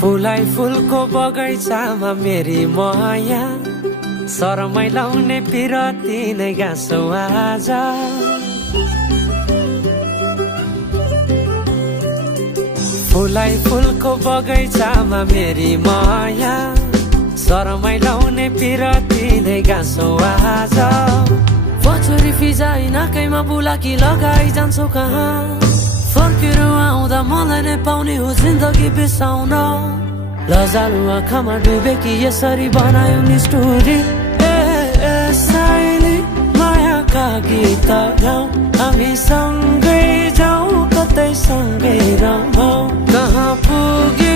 फुलाई फुलको बगैँचामा मेरी माया शरमै लाउने पिरती नै गाँसौ आज फुलाई फुलको बगैँचामा मेरी माया शरमै लाउने पिरती नै गाँसौ आज पछुरी फिजाइ नाकैमा बुलाकी लगाइ जान्छौ कहाँ फर्केर आउँदा मलाई नै पाउने हो जिन्दगी बिसाउन लजालु आँखामा डुबेकी यसरी बनायो नि स्टोरी ए साइली मायाका गीत गाउँ हामी सँगै जाउँ कतै सँगै रमाउँ कहाँ पुग्यो